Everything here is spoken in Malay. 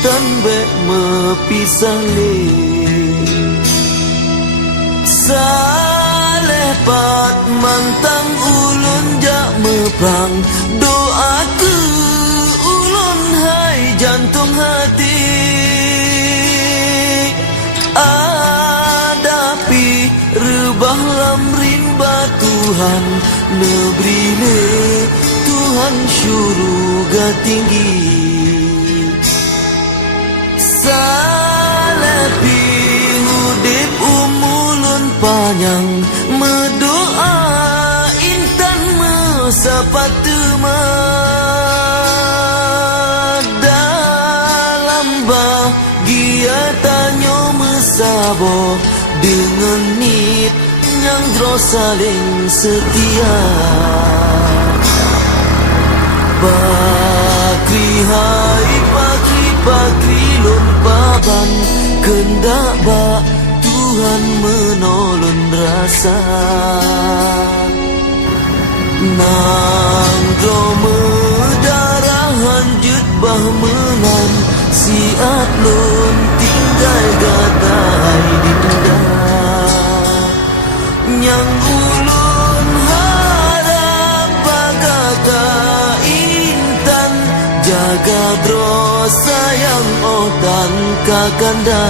intan be mepisah le saleh pat mantang ulun jak meprang doa ke ulun hai jantung hati adapi rebah lamrin Tuhan negeri le Tuhan syurga tinggi salepi hudip umulun panjang mendoa intan mesapat dalam bahagia tanyo mesabo dengan nit yang terus saling setia Pakri hai pakri lumpaban kendak bak Tuhan menolong rasa nang drome darah hanjut bah menan siat lun tinggal gatai dinda yang ulun harap bagaka intan jaga terus sayang otan kakanda